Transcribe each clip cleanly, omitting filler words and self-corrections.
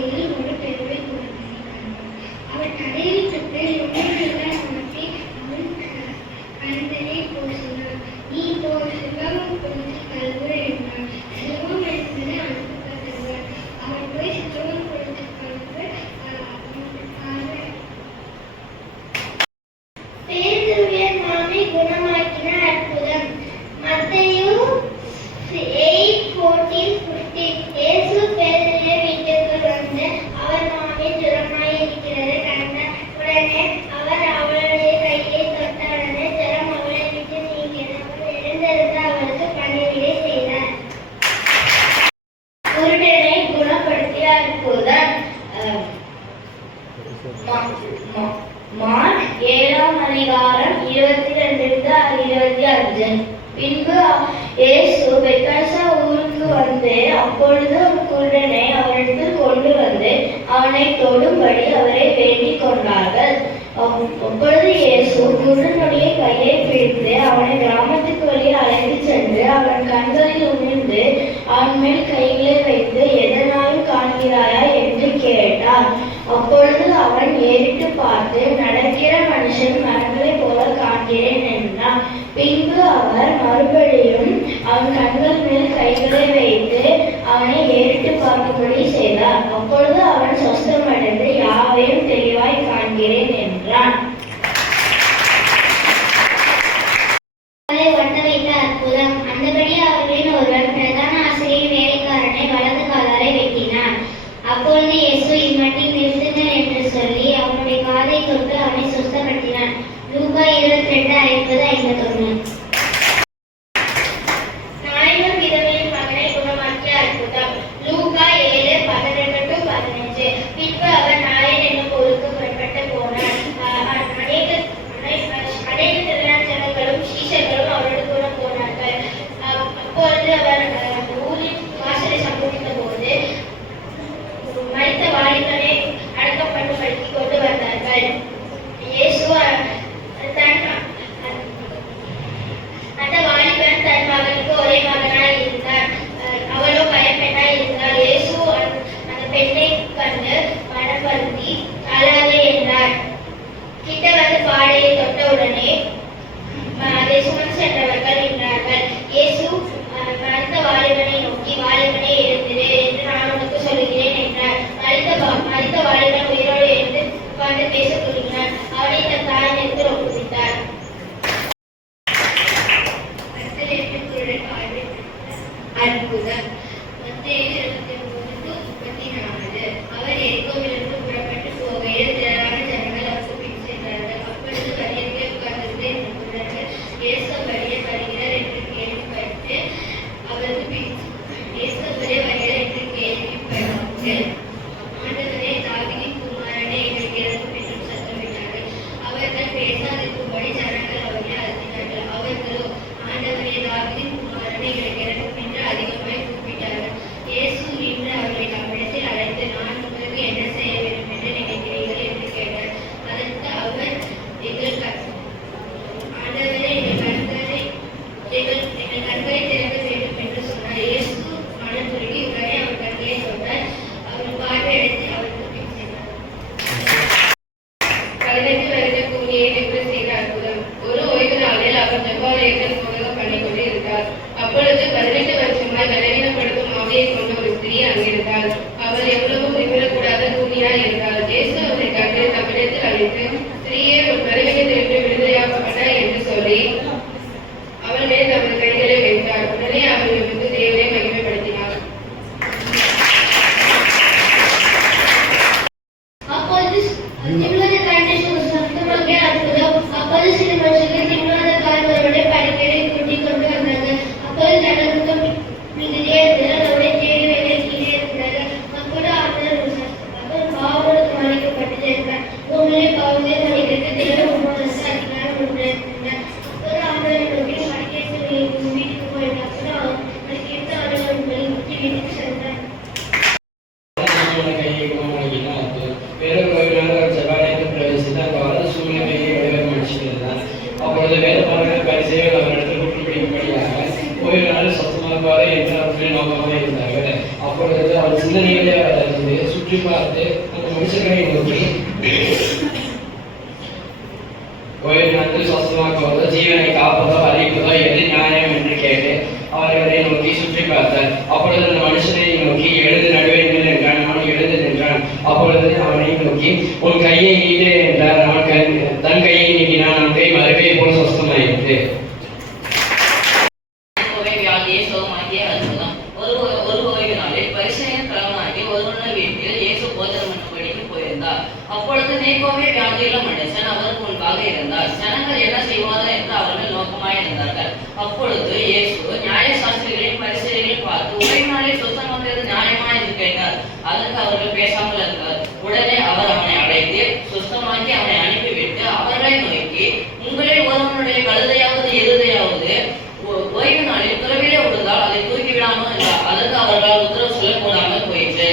அப்பொழுது ஒரு பெருமை குழந்தையை கண்டார். அவர் தலையை தொட்டு எண்ணெய் மாற்றி அவன் கண்களை பூசினார். நீ போ, சிவம் குறித்து கல்வி என்றார். சிவம் என்பது அனுப்பப்பட்டவர். அவர் போய் சிவம் குறித்து கல்வி பேதுருவின் மாமை குணமாக்கின அற்புதம். மத்தேயு 8:14-15. இயேசு பேதுருவின் வீட்டுக்குள் வந்து அவர் மாமி ஜுரமாய் இருக்கிறது கண்டார். உடனே அவர் அவளுடைய கையை தொட்டவுடனே ஜுரம் அவளை விட்டு நீங்கியது. அவர் எழுந்திருந்து அவளுக்கு பணிவிடை செய்தார். குருடனை குணப்படுத்திய அற்புதம். மார்க் 7:22-25. பின்பு இயேசு பெத்தாசா ஊருக்கு வந்து அப்பொழுது ஒரு குருடனை அவரிடத்தில் கொண்டு வந்து அவனை தொடும்படி அவரை வேண்டிக் கொண்டார்கள். அப்பொழுது இயேசு குருடனுடைய கையை பிடித்து அவனை கிராமத்துக்கு வெளியே அழைத்து சென்று அவன் கண்களில் உமிழ்ந்து அவன் மேல் கைகளை வைத்து எதனாலும் காண்கிறாயா என்று கேட்டார். அப்பொழுது அவன் ஏறிட்டு பார்த்து, நடக்கிற மனுஷன் மரங்களைப் போல காண்கிறேன் என்றான். பின்பு அவர் மறுபடியும் அவன் கண்கள் மேல் கைகளை வைத்து அவனை ஏறிட்டு பார்க்கும்படி செய்தார். அப்பொழுது அவன் சொஸ்தமடைந்து யாவையும் தெளிவாய் காண்கிறேன் என்றான். ஒட்ட வைத்த அற்புதம். அந்தபடி அவர்களின் ஒருவன் பிரதான ஆசிரியர் வேலைக்காரனை வலது காலாரை வெட்டினான். அப்பொழுது இயேசு இம்மட்டில் நிறுத்துங்கள் என்று சொல்லி அவனுடைய காதை தொட்டு அவனை சுத்தப்படுத்தினார். லூக்கா 22:50-51. நாயகன் விதவையின் மகனை குணமாக்கிய அற்புதம். லூக்கா 7:12-15. பின்பு அவர் நாயன் என்னும் ஊருக்கு புறப்பட்டு போனார். அநேக திரளான ஜனங்களும் சீஷர்களும் அவரோடு கூட போனார்கள். அப்பொழுது அவர் ஊரின் வாசலை சம்பவித்த போது மரித்த வாலிபனை அடக்கம் பண்ணும்படி கொண்டு வந்தார்கள். இயேசு அந்த வாலிபன் தன் மகனுக்கு ஒரே மகனாய் இருந்தார். அவளோ பயப்பெண்ணாய் இருந்தார். இயேசு அந்த பெண்ணை கண்டு மனம் வருந்தி அழாதே என்றார். கிட்ட வந்து பாடையை தொட்டவுடனே அதை சுமந்து சென்றவர்கள் நின்றார்கள். இயேசு மரித்த வாலிபனை நோக்கி, வாலிபனை எழுந்திரு என்று நான் உனக்கு சொல்லுகிறேன் என்றார். மரித்த வாலிபன் உயிரோடு எழுந்து உட்கார்ந்து பேசத் தொடங்கினார். அவனை தன் தாயினிடத்தில் ஒப்புவித்தார். அற்புதம். மத்தேயு 23:34. அவர் எரிகோவிலிருந்து புறப்பட்டு போகையில் திரளான ஜனங்கள் அவருக்கு பின் சென்றார்கள். அப்பொழுது வழியருகே உட்கார்ந்திருந்த இந்த குருடர்கள் இயேசு வழியே வருகிறார் என்று கேள்விப்பட்டு அவருக்கு பின் ஆண்டவரே, தாவீதின் குமாரனே, எங்களுக்கு இரங்கும் என்றும் சத்தமிட்டார்கள். அவர்கள் பேசாதிருக்கும்படி ஜனங்கள் அவரை அழுத்தினார்கள். அவர்களோ, ஆண்டவரே, தாவீதின் குமாரனே, எங்களுக்கு இரங்கும் என்று அதிகமாய் கூப்பிட்டார்கள். இயேசு நின்று அவர்களை தம்மிடத்தில் அழைத்து, நான் உங்களுக்கு என்ன செய்ய வேண்டும் என்று நினைக்கிறீர்கள் என்று கேட்டார். அதற்கு அவர், ஆண்டவரே, எங்கள் கண்களை திறக்க வேண்டும் என்று சொன்னார். இயேசு மனம் துருகி உடனே அவர் கண்களை தொட்டார். அவர் பார்வையடைந்து அவருக்கு பின் சென்றார். 18 வருட கூலியை நிவர்த்தி செய்த அற்புதம். ஒரு ஓய்வு நாளில் அவர் ஜெபாலயத்தில் போதகம் பண்ணிக் கொண்டு இருந்தார். அப்பொழுது 18 வருஷமாய் பலவீனப்படுத்தும் ஆவியை கொண்ட ஒரு ஸ்திரீ அங்கிருந்தார். அவர் எவ்வளவு நிமிரக்கூடாத கூலியாய் இருந்தார். இயேசு அவரை கண்டு தம்மிடத்தில் அழைத்து, ஸ்திரீயே, உன் பலவீனத்திலிருந்து விடுதலையாக்கப்பட்டாய் என்று சொல்லி அவள் மேல் தமது கைகளை வைத்தார். உடனே அவர்களுக்கு தேவனை மகிமைப்படுத்தினார். அப்பொழுது சில மனுஷர்கள் திண்ணுவதற்காக படிக்கலை கூட்டிக் கொண்டு வந்தார்கள். அப்பொழுது ஜனங்கள் மிகுதியா இருந்தார்கள். அவரை தேடி வேலை கீழே இருந்தார்கள். அப்போது அவர் பாவங்களுக்கு மன்னிக்கப்பட்டது என்றார். உண்மையை பாவங்களை மன்னிக்கிறது தேவன் உண்மையாக அதிகாரம் உண்டாயிருந்தார். அப்போது ஆண்டவரை நோக்கி படிக்கேற்று வீட்டுக்கு போயிட்டார். அப்போது அதுக்கேற்ற ஆண்டவர்களை நோக்கி வீட்டுக்கு சென்றார். அப்பொழுது வேதபாரகர் பரிசேயர் அவரிடத்தில் கூற்றுப்பிடிக்கும்படியாக ஓய்வு நாளில் சொந்தமாக்குவாரே என்று அவர்களின் நோக்கமாக இருந்தார்கள். அப்பொழுது அவள் சிந்தனைகளே இருந்து சுற்றி பார்த்து அந்த மனுஷர்களை நோக்கி, ஓய்வு நாட்கள் சுவாசமாக்குவதோ ஜீவனை காப்பதோ அறிவிப்பதோ எது நியாயம் என்று கேட்டு அவர்களை நோக்கி சுற்றி பார்த்தார். அப்பொழுது அந்த மனுஷனை நோக்கி, எழுது நடுவே நில் என்றான். அவன் எழுந்து நின்றான். அப்பொழுது அவனை நோக்கி, உன் கையை நீட்டு என்றார். அவன் தன் கையை நீட்டினான். அவன் கை மறுபடியை போல் சொஸ்தமாயிற்று. அப்பொழுது நீக்கோவே வியாதியுள்ள மனுஷன் அவருக்கு முன்பாக இருந்தார். ஜனங்கள் என்ன செய்வாரோ என்று அவர்கள் நோக்கமாயிருந்தார்கள். அப்பொழுது இயேசு நியாயசாஸ்திரிகளையும் பரிசேயர்களையும் பார்த்து, ஓய்வு நாளை சுத்தமாக்குவது நியாயமா என்று கேட்டார். அதற்கு அவர்கள் பேசாமல் இருந்தார். உடனே அவர் அவனை அழைத்து சுத்தமாக்கி அவனை அனுப்பிவிட்டு அவர்களை நோக்கி, உங்களில் ஒருவனுடைய கழுதையாவது எருதையாவது ஓய்வு நாளில் துறவிலே விழுந்தால் அதை தூக்கிவிடாமல் என்றார். அதற்கு அவர்களால் உத்தரவு சொல்லக்கூடாமல் போயிற்று.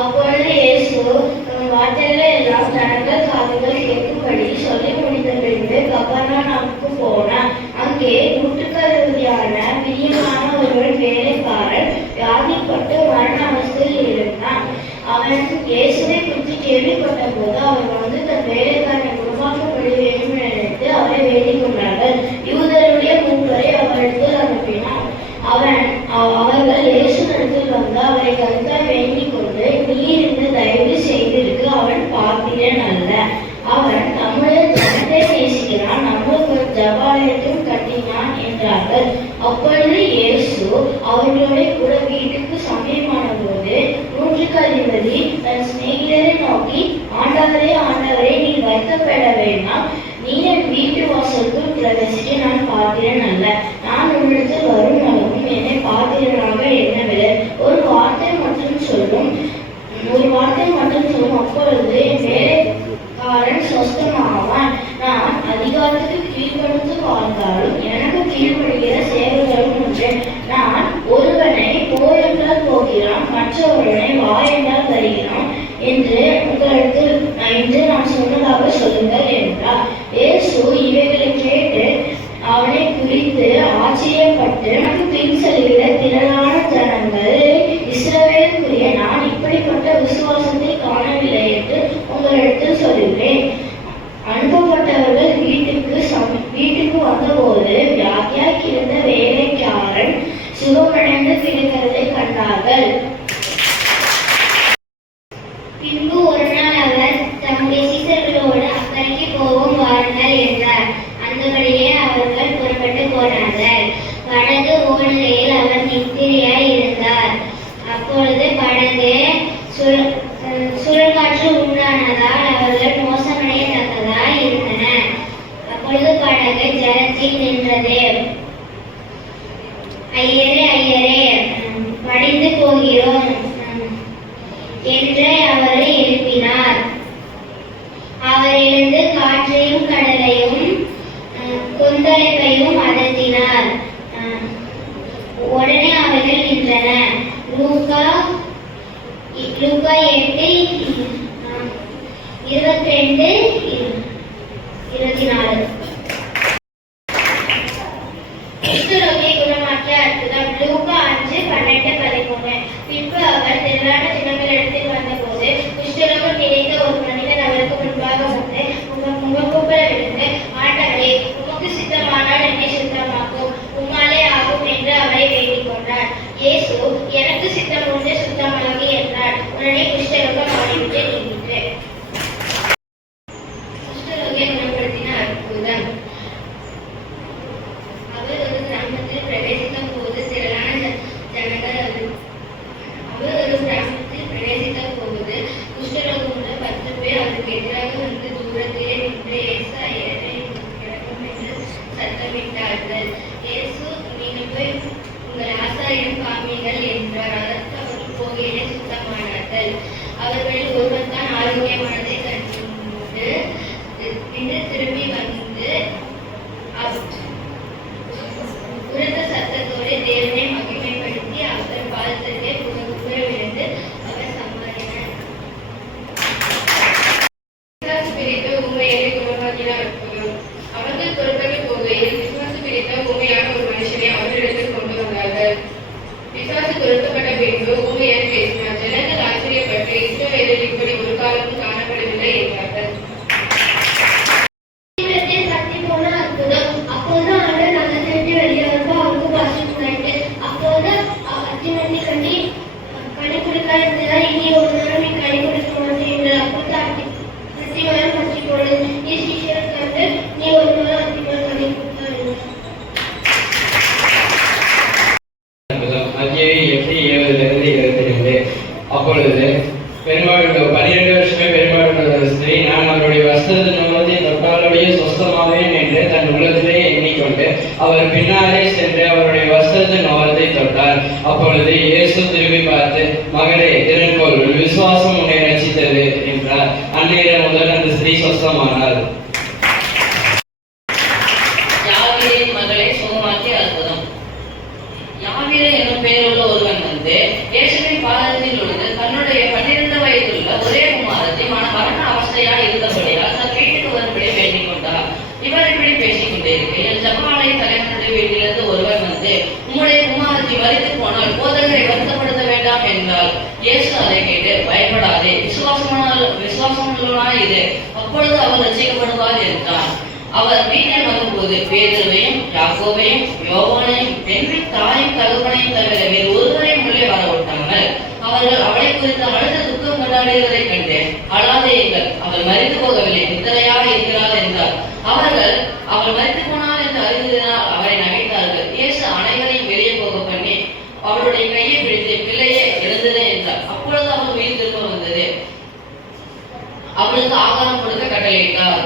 அப்பொழுது இயேசு வார்த்தைகளை எல்லாம் ஜனங்கள் காதுகள் கேட்கும்படி சொல்லி முடித்த பின்பு கபர்நகூமுக்கு போனார். அங்கே நூற்றுக்கருவியான பிரியமான ஒருவன் வேலைக்காரன் வியாதிப்பட்டு மரண அவஸ்தையில் இருந்தான். அவன் இயேசுவை குறித்து கேள்விப்பட்ட போது அவர் வந்து தன் வேலைக்காரனை குணமாக்கப்பட வேண்டும் என நினைத்து அவரை வேண்டிக் கொண்டார்கள். யூதருடைய மூப்பரை அவரிடத்தில் அனுப்பினார். அவர்கள் இயேசுவிடத்தில் வந்து அவரை கருத்தாய் வேண்டிக் கொண்டு, நீர் இந்த தயவு செய்திருக்கு, அவன் பாத்திரன் அல்ல, அவன் நம்முடைய ஜனத்தை நேசிக்கிறான், நம்மளுக்கு ஒரு ஜபாலயத்தையும் கட்டினான் என்றார்கள். அப்பொழுது இயேசு அவர்களோட கூட வீட்டுக்கு சமயமான போது நூற்றுக்கதிபதி தன் சிநேகிதரை நோக்கி, ஆண்டவரே ஆண்டவரே, நீர் வருத்தப்பட வேண்டாம், நீ என் வீட்டு வாசலுக்குள் பிரவேசிக்க நான் பாத்திரன் அல்ல, நான் உன்னிடத்தில் வரும் அளவும் என்னை பாத்திரனாக எண்ணவில்லை, ஒரு வார்த்தை மட்டும் சொல்லும், அப்பொழுது என் வேலைக்காரன் சொஸ்தமாவான். நான் அதிகாரத்துக்கு கீழ்ப்படுத்து வாழ்ந்தாலும் எனக்கு கீழ்ப்படுகிற சேவைகளும் உண்டு. நான் ஒருவனை போ என்றால் போகிறான், மற்றொருவனை வா என்றால் வருகிறான் என்று நான் சொன்னதாக சொல்லுங்கள் என்றார். இயேசு இவைகளை கேட்டு அவனை குறித்து ஆச்சரியப்பட்டு, பின் செல்கிற திரளான ஜனங்கள், இஸ்ரவேலுக்குரிய நான் இப்படிப்பட்ட விசுவாசத்தை காணவில்லை என்று உங்களிடத்தில் சொல்கிறேன். அனுப்பப்பட்டவர்கள் வீட்டுக்கு வந்தபோது வியாதியாய் கிடந்த வேலைக்காரன் சுகமடைந்து கிடக்கிறதை கண்டார்கள். பின்பு ஒரு நாள் அவர் தம்முடைய சீடர்களோடு அக்கறைக்கு போவோம் வாருங்கள் என்றார். அந்தபடியே அவர்கள் புறப்பட்டு போனார்கள். படகு ஓடுகையில் அவர் நித்திரையாய் இருந்தார். அப்பொழுது படகு சுழற்காற்று உண்டானதால் அவர்கள் மோசமடையத்தக்கதாய் இருந்தன. அப்பொழுது படகு ஜலத்தில் நின்றது. ஐயரே ஐயரே, படிந்து போகிறோம் என்று அவரை எழுப்பினார். அவர் எழுந்து காற்றையும் கடலையும் கொந்தளிப்பையும் அதட்டினார். உடனே அவைகள் நின்றன. லூக்கா 8:22-24. குணமாக்கிய அற்புதம். லூக்கா 5:12-13. பின்பு அவர் திரளான ஜனங்களை எனக்கு சித்தம் உண்டு, சுத்தமாகி என்றார். உடனே குஷ்டரோகம் அவனை விட்டு நீங்கிற்று. குஷ்டரோகியை குணப்படுத்தின அற்புதம். அவர் ஒரு கிராமத்தில் பிரவேசித்த போது திரளான ஜனங்கள் குஷ்டரோகமுள்ள 10 பேர் அவருக்கு எதிராக வந்து தூரத்திலே நின்று இயேசு ஐயரை கிடக்கும் என்று சத்தமிட்டார்கள். இயேசு, நீங்கள் போய் உங்கள் ஆசாரியிடம் காமியுங்கள் என்றார். அதற்கு அவர்கள் போகையிலே சுத்தமானார்கள். அவர்களில் ஒருவன் தான் ஆரோக்கியமானதை கண்டு திரும்பி வந்து உரத்த சத்தத்தோடு தேவனை மகிமைப்படுத்தி அவர் பாதத்திலே புற விழுந்து அவர் சம்பாதினார். பிசாசு பிடித்த ஊமையரை குணமாக்கினார் அற்புதம். அவர்கள் புறப்பட்டு போகையில் பிசாசு பிடித்த ஊமையான ஒரு மனுஷனை அவரிடத்தில் கொண்டு வந்தார்கள். பிசாசு துரத்தப்பட்ட பின்பு ஊமையர் பேசினார். ஜனங்கள் ஆச்சரியப்பட்டு, இஸ்ரவேலில் இப்படி ஒரு காலமும் காணப்படவில்லை என்றார்கள். அப்பொழுது பெரும்பாடு 12 வருஷமே பெரும்பாடு ஸ்திரீ, நான் அவருடைய வஸ்திரத்தை நோக்கி தொட்டாலுடைய சொஸ்தமாவேன் என்று தன் உள்ளத்திலே எண்ணிக்கொண்டு அவர் பின்னாலே சென்று அவருடைய வஸ்திரத்தின் ஓரத்தை தொட்டார். அப்பொழுது இயேசு திரும்பி பார்த்து, மகளே, திறன்கொள், விசுவாசம் உன்னை ரட்சித்தது என்றார். அன்னையிடம் முதல் அந்த ஸ்திரீ சொஸ்தமானார். மகளை சுகமாக்கிய அற்புதம். யாவீரே என்னும் பெயருள்ள ஒருவன் வந்து இயேசுவின் பாதத்தில் விழுந்து தன்னுடைய 12 வயதுள்ள ஒரே குமாரத்தை மரண அவஸ்தையாய் இருந்தபடியால் தன் வீட்டுக்கு வரும்படி வேண்டிக் கொண்டார். இவர் இப்படி பேசிக் கொண்டிருக்கையில் ஜெபமாலை தலைவனுடைய வீட்டிலிருந்து ஒருவர் வந்து, உம்முடைய குமாரத்தை மரித்து போனால் போதகரை வருத்தப்படுத்த வேண்டாம் என்றார். இயேசு அதை கேட்டு, பயப்படாதே, விசுவாசமுள்ளவனாய் இரு, அப்பொழுது அவர் ரட்சிக்கப்படுவார் என்றார். அவர் வீட்டில் வந்தபோது பேதுருவையும் யாக்கோபையும் யோவானையும் பெண்ணின் தாயும் தகப்பனையும் தவிர வேறு ஒருவரையும் உள்ளே வர விட்டாமல் அவர்கள் அவளை குறித்து அழுத துக்கம் கொண்டாடுவதைக் கண்டு, அழாதேயுங்கள், அவள் மரித்து போகவில்லை, நித்திரையாக இருக்கிறாள் என்றார். அவர்கள் அவள் மரித்து போனாள் என்று அறிந்ததினால் அவரை நகைத்தார்கள். இயேசு அனைவரையும் வெளியே போக பண்ணி அவளுடைய கையை பிடித்து, பிள்ளையே, எழுந்ததே என்றார். அப்பொழுது அவள் உயிர் திரும்ப வந்தது. அவளுக்கு ஆகாரம் கொடுக்க கட்டளையிட்டார்.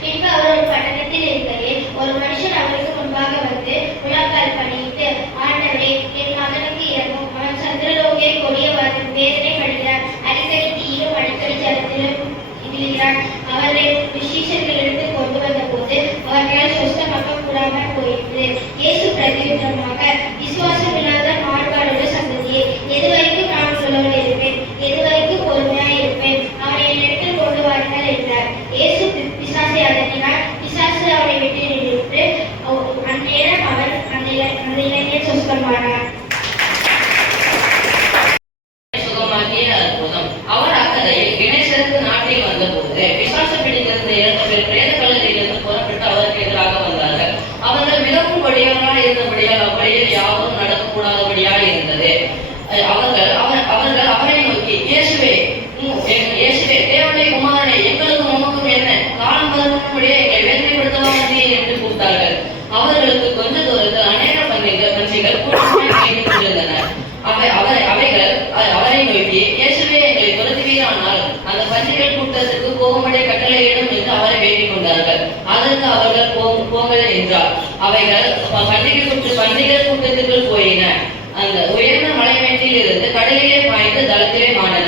பின்பு அவர் ஒரு பட்டணத்தில் இருக்கையில் ஒரு மனுஷன் அவருக்கு முன்பாக வந்து முழங்கால் பணியிட்டு, ஆண்டவரே, என் மகனுக்கு இறங்கும், அவன் சந்திரலோகே கொடிய வேதனை படுகிறான், அடிக்கடி தீயிலும் அடிக்கடி ஜலத்திலும் விழுகிறான். அவரை விசேஷர்களிடத்து கொண்டு வந்த போது அவர்களால் சொஸ்தமாக்க கூடாமல் போயிற்று. இயேசு பிரதியுத்தரமாக, விசுவாசம் இல்லாத மாறுபாடுள்ள சந்ததியே, எதுவரைக்கும் நான் உங்களோடு இருப்பேன், எதுவரைக்கும் பொறுமையாய் இருப்பேன், அவனை என்னிடத்தில் கொண்டு வாருங்கள் என்றார். இயேசு பிசாசை அதட்டினார். பிசாசு அவனை விட்டு நின்று அந்நேரம் அவன் அந்த இளைஞன் சொஸ்தமானார். சுகமாக்கிய அற்புதம். அவர் அக்கறையில் கிணேசருக்கு நாட்டில் வந்தபோது பிசாசு பிடித்திருந்த 2 பேர் பிரேத கல்லறையிலிருந்து புறப்பட்டு அவருக்கு எதிராக வந்தார்கள். அவர்கள் மிகவும் கொடியவர்களாய் இருந்தபடியால் அவ்வழியில் யாரும் நடக்கக்கூடாதபடியாய் இருந்தது. அவர்கள் அவரை நோக்கி, இயேசுவே, தேவனுடைய குமாரனே, எங்களுக்கும் உமக்கும் என்ன, காலம் பதினொன்றுபடியே எங்களை வேதனைப்படுத்தவா வந்தீர் என்று கூப்பிட்டார்கள். அவர்களுக்கு கொஞ்ச தூரத்தில் அநேக பன்றிகள் கூட்டமாய் மேய்ந்து கொண்டிருந்தன. அவைகள் அவரை நோக்கி, இயேசுவே, எங்களை துரத்துவீரானால் அந்த பன்றிகள் கூட்டத்துக்கு போகும்படி கட்டளையிடும் என்று அவரை வேண்டிக் கொண்டார்கள். அதற்கு அவர்கள் போங்கள் என்றார். அவைகள் பன்றிகள் கூட்டத்துக்குள் போயின. அந்த உயர்ந்த மலை மேட்டில் இருந்து கடலிலே பாய்ந்து தளத்திலே மாண்டன.